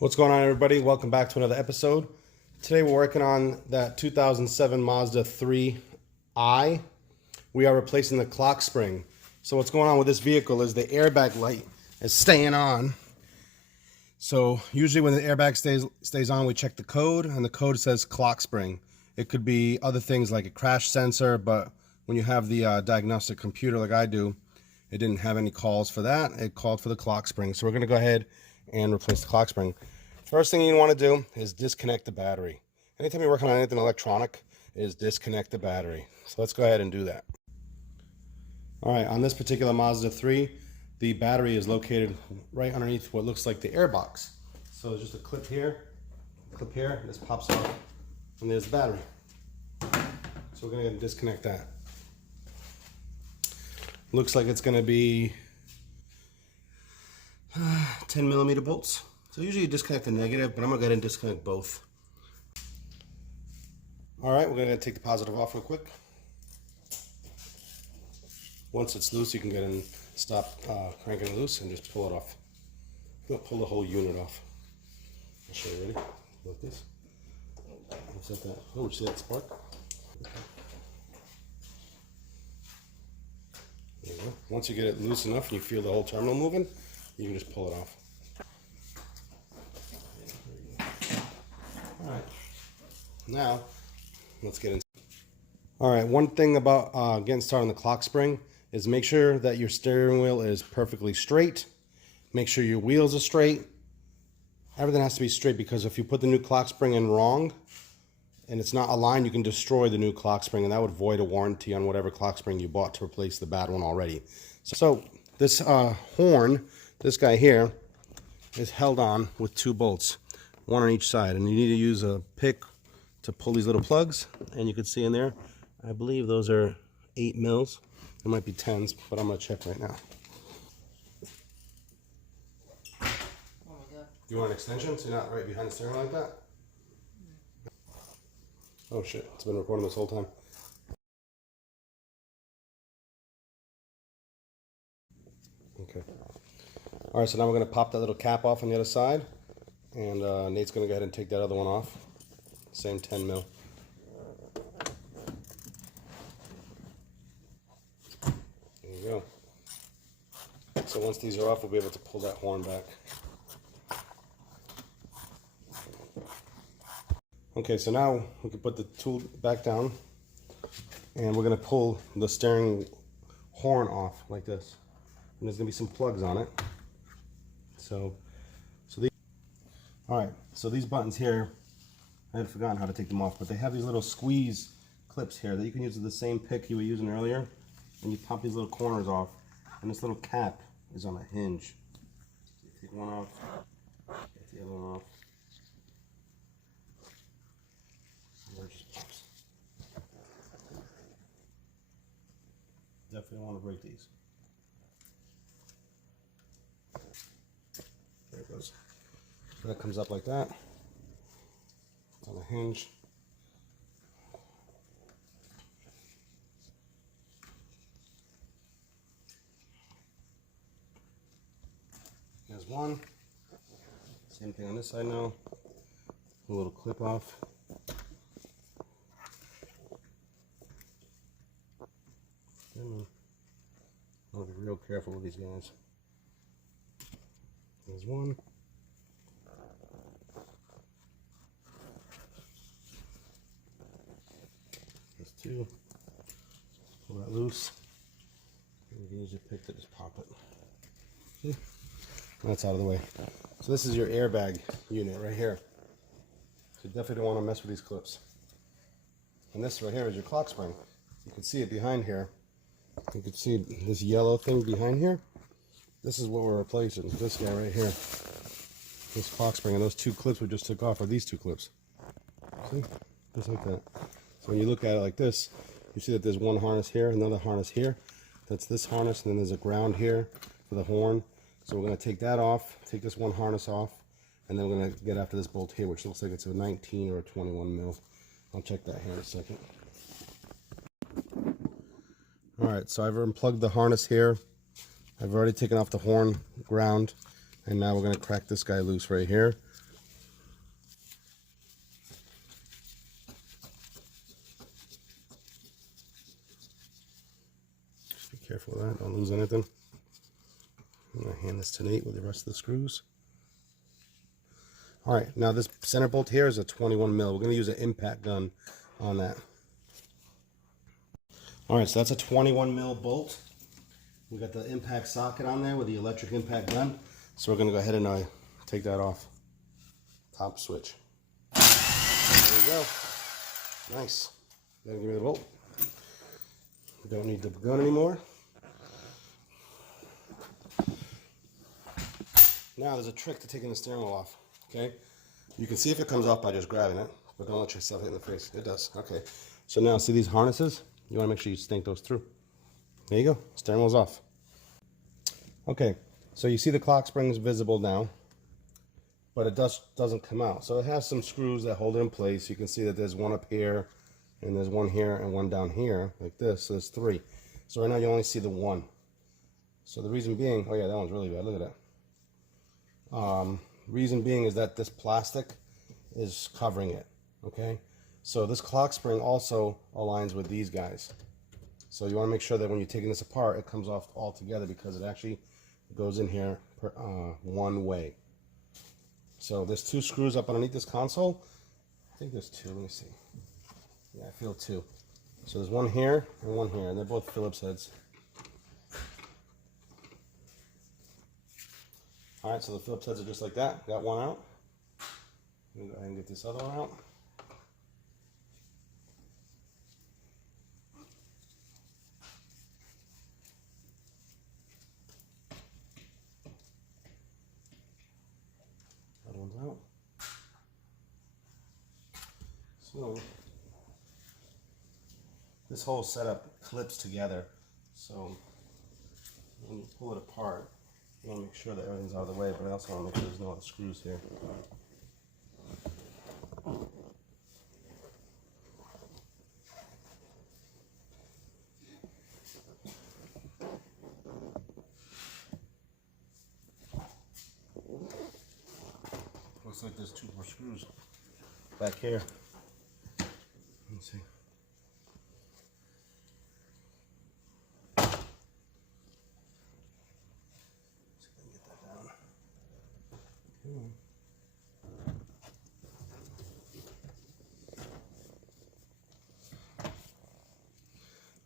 What's going on, everybody? Welcome back to another episode. Today we're working on that 2007 Mazda 3i. We are replacing the clock spring. So what's going on with this vehicle is the airbag light is staying on. So usually when the airbag stays on, we check the code, and the code says clock spring. It could be other things like a crash sensor, but when you have the diagnostic computer like I do, it didn't have any calls for that. It called for the clock spring. So we're going to go ahead and replace the clock spring. First thing you want to do is disconnect the battery. Anytime you're working on anything electronic, is disconnect the battery. So let's go ahead and do that. All right, on this particular Mazda 3, the battery is located right underneath what looks like the air box. So there's just a clip here, this pops off, and there's the battery. So we're going to disconnect that. Looks like it's going to be 10 millimeter bolts. So usually you disconnect the negative, but I'm going to go ahead and disconnect both. All right, we're going to take the positive off real quick. Once it's loose, you can get and stop cranking it loose and just pull it off. You'll pull the whole unit off. I'll show you. Ready? Like this. Set that. Oh, see that spark? There you go. Once you get it loose enough and you feel the whole terminal moving, you can just pull it off. All right. Now, let's get into it. All right, one thing about getting started on the clock spring is make sure that your steering wheel is perfectly straight. Make sure your wheels are straight. Everything has to be straight, because if you put the new clock spring in wrong and it's not aligned, you can destroy the new clock spring, and that would void a warranty on whatever clock spring you bought to replace the bad one already. So this horn, this guy here, is held on with 2 bolts, one on each side, and you need to use a pick to pull these little plugs. And you can see in there, I believe those are 8 mils. It might be 10s, but I'm gonna check right now. Oh my God. You want an extension so you're not right behind the steering wheel like that? Oh shit, it's been recording this whole time. Okay. All right, so now we're gonna pop that little cap off on the other side, and Nate's gonna go ahead and take that other one off. Same 10 mil. There you go. So once these are off, we'll be able to pull that horn back. Okay, so now we can put the tool back down, and we're gonna pull the steering horn off like this. And there's gonna be some plugs on it. So these, all right, so these buttons here, I had forgotten how to take them off, but they have these little squeeze clips here that you can use with the same pick you were using earlier, and you pop these little corners off, and this little cap is on a hinge. Take one off, get the other one off. It just pops. Definitely want to break these. There it goes. So that comes up like that. It's on a hinge. There's one. Same thing on this side now. A little clip off. I'll be real careful with these guys. There's one. There's 2. Pull that loose. And you can use your pick to just pop it. See? That's out of the way. So this is your airbag unit right here. So you definitely don't want to mess with these clips. And this right here is your clock spring. You can see it behind here. You can see this yellow thing behind here. This is what we're replacing. This guy right here. This clock spring, and those 2 clips we just took off are these 2 clips. See? Just like that. So when you look at it like this, you see that there's one harness here, another harness here. That's this harness, and then there's a ground here for the horn. So we're going to take that off, take this one harness off, and then we're going to get after this bolt here, which looks like it's a 19 or a 21 mil. I'll check that here in a second. All right, so I've unplugged the harness here. I've already taken off the horn ground, and now we're going to crack this guy loose right here. lose anything. I'm going to hand this to Nate with the rest of the screws. All right, now this center bolt here is a 21 mil. We're going to use an impact gun on that. All right, so that's a 21 mil bolt. We got the impact socket on there with the electric impact gun. So we're going to go ahead and take that off. Top switch. There we go. Nice. That'll give me the bolt. We don't need the gun anymore. Now there's a trick to taking the steering wheel off. Okay, you can see if it comes off by just grabbing it, but don't let yourself hit in the face. It does. Okay, so now see these harnesses? You want to make sure you stink those through. There you go. Steering wheel's off. Okay, so you see the clock springs visible now, but it doesn't come out. So it has some screws that hold it in place. You can see that there's one up here, and there's one here, and one down here, like this. So there's three. So right now you only see the one. So the reason being, oh yeah, that one's really bad. Look at that. Reason being is that this plastic is covering it. Okay, so this clock spring also aligns with these guys. So you want to make sure that when you're taking this apart, it comes off all together, because it actually goes in here one way. So there's two screws up underneath this console. I think there's two. Let me see. Yeah, I feel two. So there's one here and one here, and they're both Phillips heads. All right, so the Phillips heads are just like that. Got one out. Let me go ahead and get this other one out. Other one's out. So this whole setup clips together. So when you pull it apart, you want to make sure that everything's out of the way, but I also want to make sure there's no other screws here. Looks like there's two more screws back here. Let's see.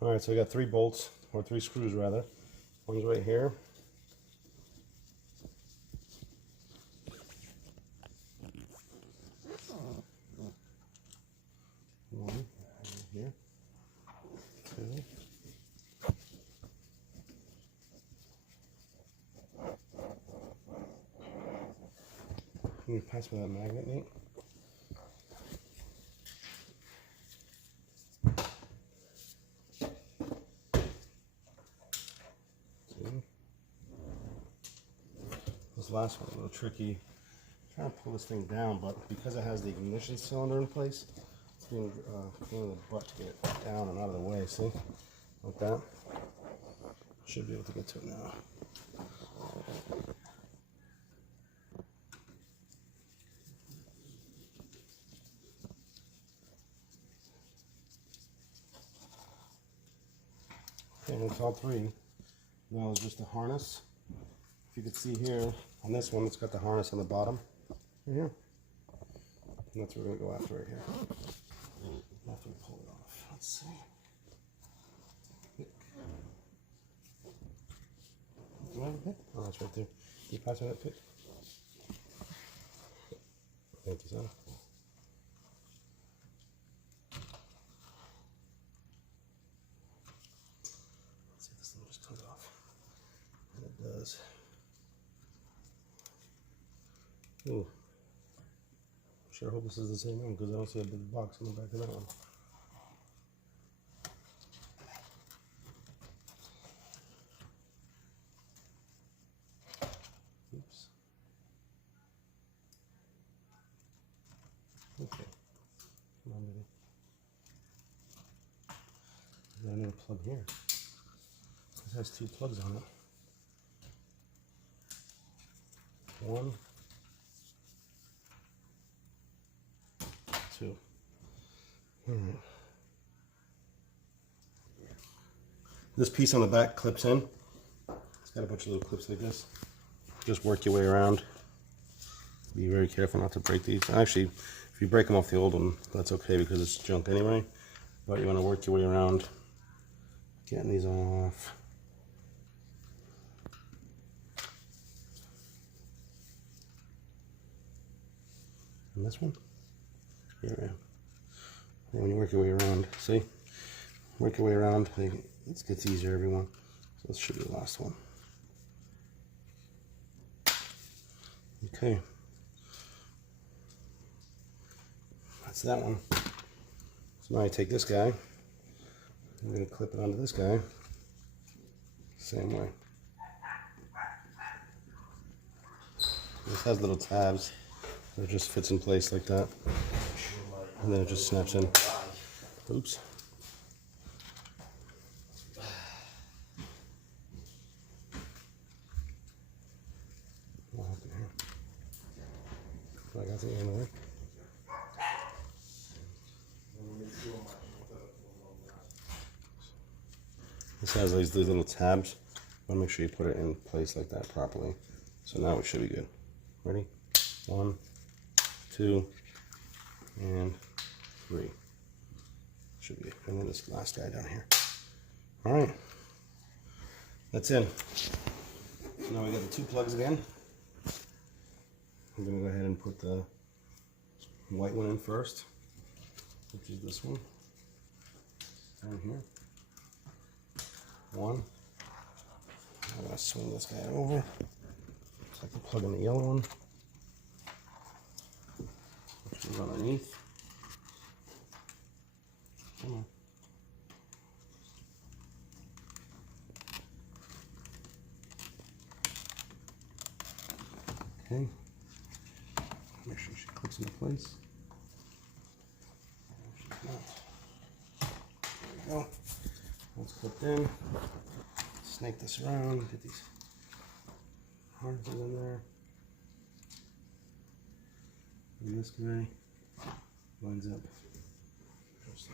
All right, so we got three bolts, or three screws rather. One's right here. One right here. Two. Can you pass me that magnet, Nate? This last one a little tricky. I'm trying to pull this thing down, but because it has the ignition cylinder in place, it's being pain in the butt to get it down and out of the way. See, like that. Should be able to get to it now. Okay, and it's all three. Now it's just a harness. If you could see here, on this one, it's got the harness on the bottom, right here. And that's what we're gonna go after right here. After we pull it off, let's see. Do I have a pick? Oh, that's right there. Can you pass me that pick? Thank you, son. Let's see if this thing just comes off. And it does. Ooh. Sure hope this is the same one, because I don't see a big box on the back of that one. Oops. Okay. Come on, baby. I need a plug here. This has two plugs on it. One. Two. This piece on the back clips in, It's got a bunch of little clips like this. Just work your way around. Be very careful not to break these. Actually, if you break them off the old one, that's okay because it's junk anyway. But you want to work your way around getting these off. And this one? Yeah. And when you work your way around, see? Work your way around, it gets easier, everyone. So this should be the last one. Okay. That's that one. So now I take this guy. I'm going to clip it onto this guy. Same way. This has little tabs. So it just fits in place like that. And then it just snaps in. Oops. I got the end of it. This has these little tabs. I want to make sure you put it in place like that properly. So now it should be good. Ready? 1, 2, and 3. Should be. And then this last guy down here. All right. That's in. So now we got the 2 plugs again. I'm going to go ahead and put the white one in first, which is this one, down here. 1. I'm going to swing this guy over so I can plug in the yellow one, which is underneath. Come on. Okay. Make sure she clicks into place. There we go. That's clipped in. Snake this around. Get these harnesses in there. And this guy lines up just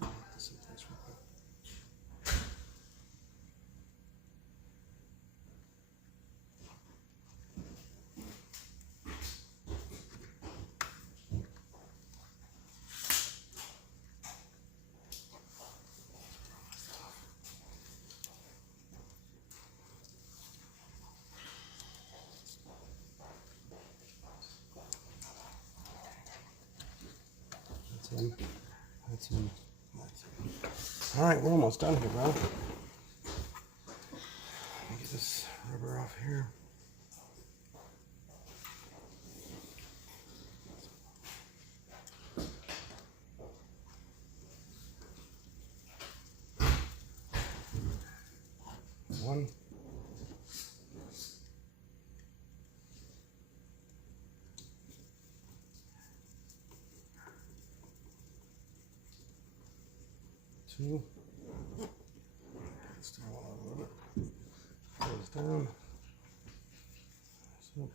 like this in place real quick. That's in. All right, we're almost done here, bro. Let me get this rubber off here. One. 2. Let's do a little bit. Goes down. So.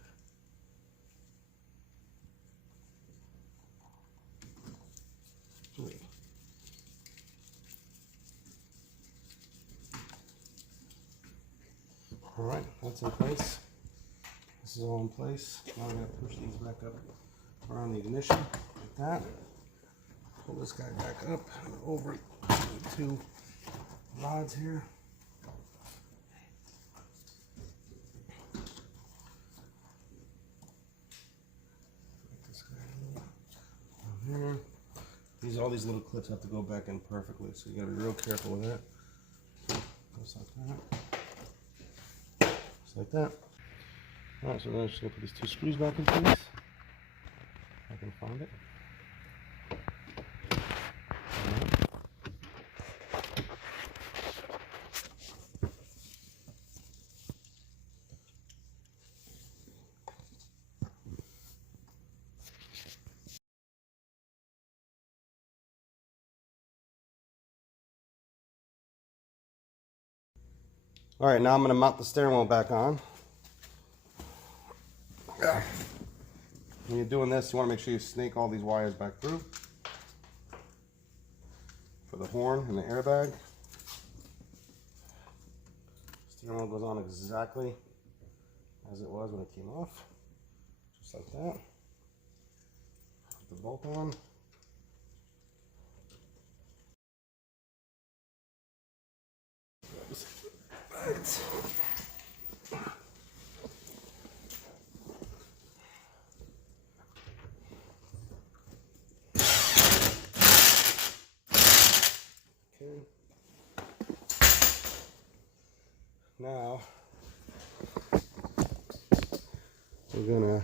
3. All right, that's in place. This is all in place. Now I'm going to push these back up around the ignition like that. Pull this guy back up and over the 2 rods here. This guy here. All these little clips have to go back in perfectly, so you got to be real careful with that. Just like that. Just like that. All right, so then I'm just going to put these 2 screws back in place. I can find it. All right, now I'm going to mount the steering wheel back on. When you're doing this, you want to make sure you snake all these wires back through for the horn and the airbag. Steering wheel goes on exactly as it was when it came off, just like that. Put the bolt on. Right. Okay. Now we're gonna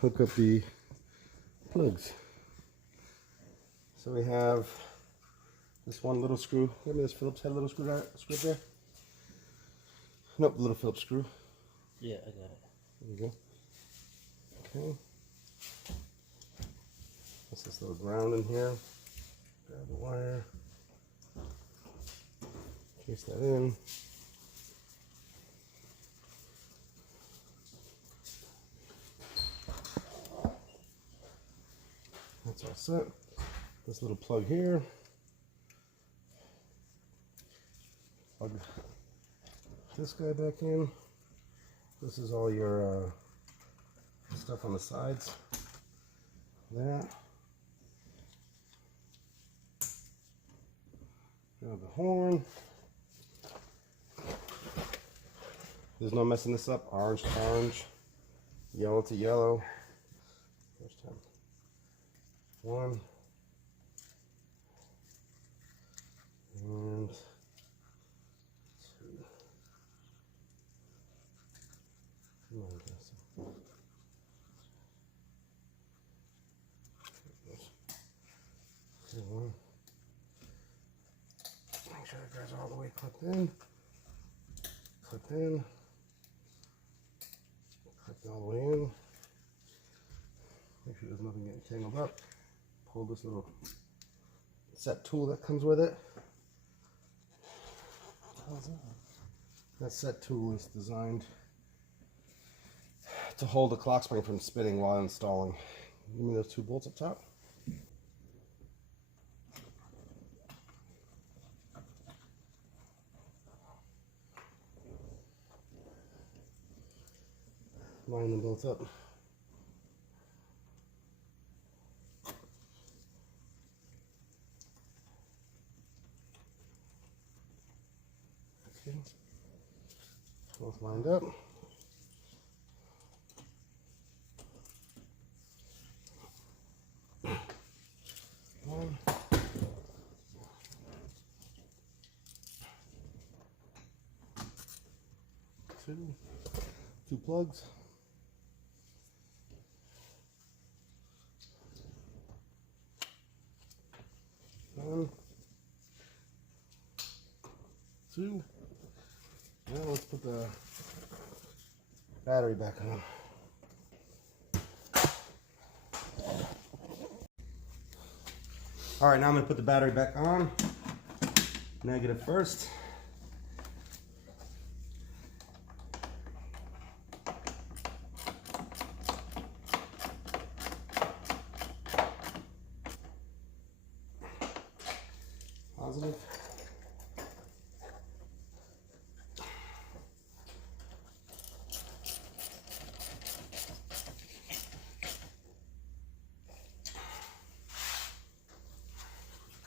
hook up the plugs. So we have this one little screw. Give me this Phillips head little screw there. Nope, the little Phillips screw. Yeah, I got it. There you go. Okay. That's this little ground in here. Grab the wire. Case that in. That's all set. This little plug here. Plug this guy back in. This is all your stuff on the sides. That. Grab the horn. There's no messing this up. Orange to orange, yellow to yellow. First time. 1 and 2. Come on, Justin. Okay, 1. Make sure that guy's all the way clipped in. Clipped in. Clipped all the way in. Make sure there's nothing getting tangled up. Pull this little set tool that comes with it. That set tool is designed to hold the clock spring from spinning while installing. Give me those 2 bolts up top. Line them both up. Okay. Both lined up. One. 2 plugs. 1, 2. Now let's put the battery back on. All right, now I'm gonna put the battery back on. Negative first. Positive.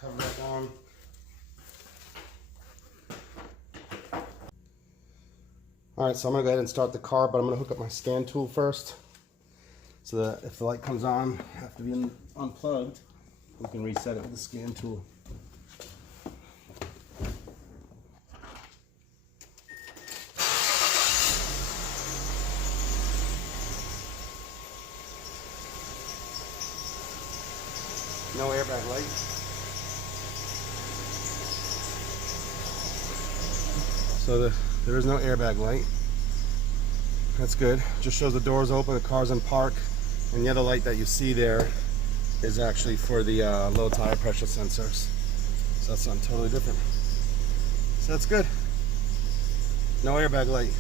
Cover that down. All right, so I'm gonna go ahead and start the car, but I'm gonna hook up my scan tool first, so that if the light comes on after being unplugged, we can reset it with the scan tool. No airbag light. So there is no airbag light. That's good. Just shows the doors open, the car's in park, and the other light that you see there is actually for the low tire pressure sensors. So that's something totally different. So that's good. No airbag light.